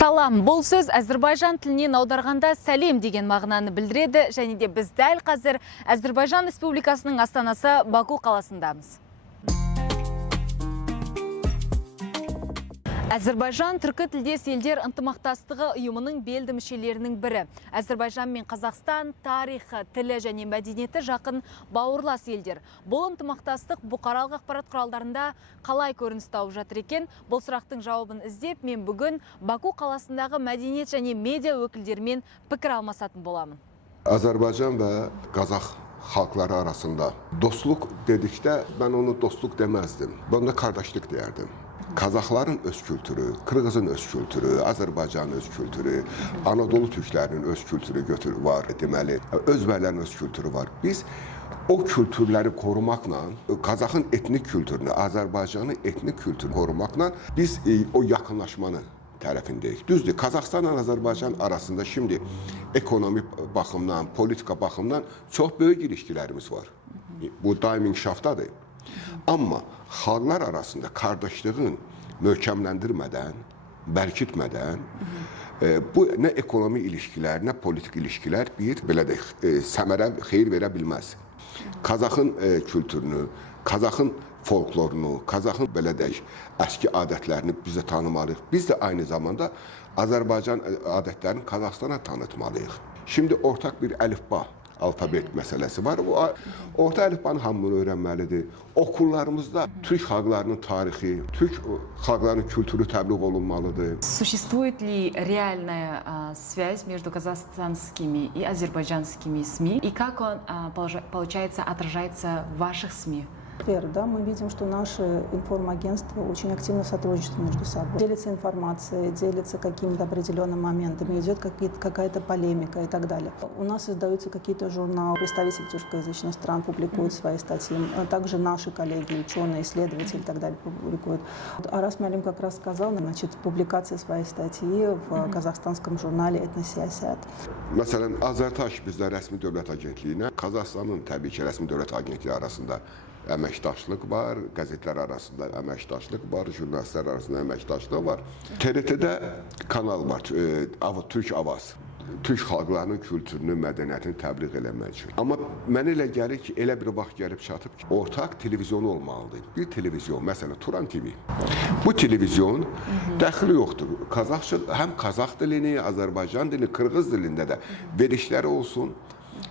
Салам, бұл сөз Әзірбайжан тілінен аударғанда сәлем деген мағынаны білдіреді, және де біз дәл қазір Әзірбайжан Республикасының астанасы Баку қаласындамыз. Әзірбайжан түркі тілдес елдер ынтымақтастығы ұйымының белді мүшелерінің бірі. Әзірбайжан мен Қазақстан тарихы, тілі және мәдениеті жақын бауырлас елдер. Бұл ынтымақтастық бұқаралық ақпарат құралдарында қалай көрініс тауып жатыр екен? Бұл сұрақтың жауабын іздеп, мен бүгін Баку қаласындағы мәдениет және медиа өкілдерімен пікір алмасатын боламын. Azərbaycan və Qazax xalqları arasında dostluq dedikdə mən onu dostluq deməzdim. Ben de kardeşlik deyərdim. Qazaxların öz kültürü, Qırğızın öz kültürü, Azərbaycanın öz kültürü, Anadolu türklərinin öz kültürü var deməli, özbəklərin öz kültürü var. Biz o kültürləri korumaqla, Qazaxın etnik kültürünü, Azərbaycanın etnik kültürünü korumaqla biz o yaxınlaşmanı tərəfindəyik. Düzdür, Qazaxstanla Azərbaycan arasında şimdi ekonomik baxımdan, politika baxımdan çox böyük ilişkilərimiz var. Bu daim inkişafdadır. Amma xalqlar arasında qardaşlığın möhkəmləndirmədən, bərkitmədən, bu nə ekonomi ilişkilər, nə politik ilişkilər bir belə də səmərə xeyir verə bilməz. Qazaxın kültürünü, Qazaxın folklorunu, Qazaxın belə deyək, əski adətlərini biz də tanımalıyıq. Biz də aynı zamanda Azərbaycan adətlərini Qazaxstana tanıtmalıyıq. Şimdi ortaq bir əlifba, alfabet məsələsi var. Orta əlifbanı hamını öyrənməlidir. Okullarımızda Türk xalqlarının tarixi, Türk xalqlarının kültürü təbliğ olunmalıdır. Существует ли реальная связь между казахстанскими и азербайджанскими СМИ? И как он, получается, отражается в ваших СМИ? Да, мы видим, что наши информагентства очень активно сотрудничают между собой. Делятся информацией, делятся какими-то определенными моментами, идет какая-то полемика и так далее. У нас создаются какие-то журналы, представители тюркоязычных стран публикуют свои статьи, также наши коллеги, ученые, исследователи и так далее публикуют. Арас Мэлим как раз сказал, значит, публикация своей статьи в казахстанском журнале «Этносиасят». Məsələn, Azərtaş bizdə rəsmi dövlət agentliyinə, Qazaxstanın təbii ki, rəsmi dövlət agentliyi arasında əməkdaşlıq var, qəzetlər arasında əməkdaşlıq var, jurnalistlər arasında əməkdaşlıq var. TRT-də kanal var, Türk Avaz. Türk xalqlarının kültürünü, mədəniyyətini təbliğ eləmək üçün. Amma mənə elə gəlir ki, elə bir vaxt gəlib çatıb ki, ortaq televizyonu olmalıdır. Bir televizyon, məsələn, Turan TV. Bu televizyon dəxli yoxdur. Qazaxça, həm Qazax dilini, Azərbaycan dilini, Qırğız dilində də verişləri olsun.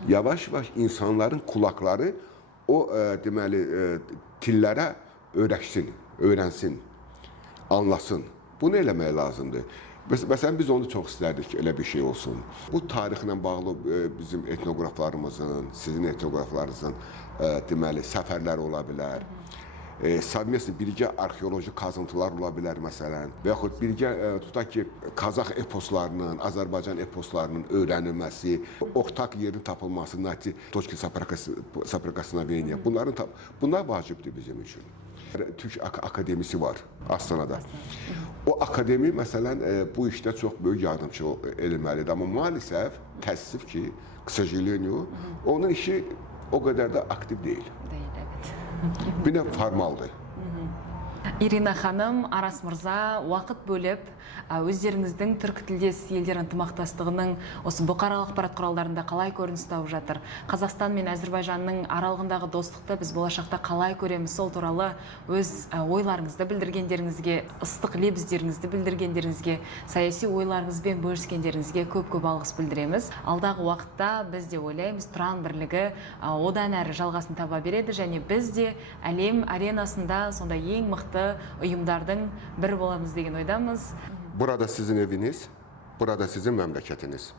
Yavaş-yavaş insanların kulaqları o deməli tillərə öyrənsin, anlasın. Bunu eləmək lazımdır. Məsələn, biz onu çox istərdik ki, elə bir şey olsun. Bu tarixlə bağlı bizim etnoqraflarımızın, sizin etnoqraflarınızın deməli səfərləri ola bilər. Birgə arxeoloji qazıntılar ola bilər məsələn. Və yaxud birgə tutaq ki, Qazax eposlarının, Azərbaycan eposlarının öyrənilməsi, ortaq yerin tapılması, Toçki Saprakasına Veniya. Bunlar vacibdir bizim üçün. Türk Akademisi var Astanada. O akademi məsələn bu işdə çox böyük yardımcı edilməlidir. Amma maalesef, təəssüf ki, onun işi o qədər də aktiv deyil. Bir də formaldır. Ирина ханым, Арас мырза, уақыт бөліп, өздеріңіздің түркі тілдес елдер ынтымақтастығының осы бұқаралық ақпарат құралдарында қалай көрініс тауып жатыр? Қазақстан мен Әзірбайжанның аралығындағы достықты біз болашақта қалай көреміз? Сол туралы өз ойларыңызды білдіргендеріңізге, ыстық лебіздеріңізді білдіргендеріңізге, саяси ойларыңызбен бөліскендеріңізге көп алғыс білдіреміз. Алдағы уақытта біз де ойлаймыз, Тұран бірлігі одан әрі жалғасын таба береді, және біз де әлем аренасында сонда ең мықты uyumdардың bir bolamız деген ойдамыз. Burada sizin eviniz, burada sizin məmləkətiniz.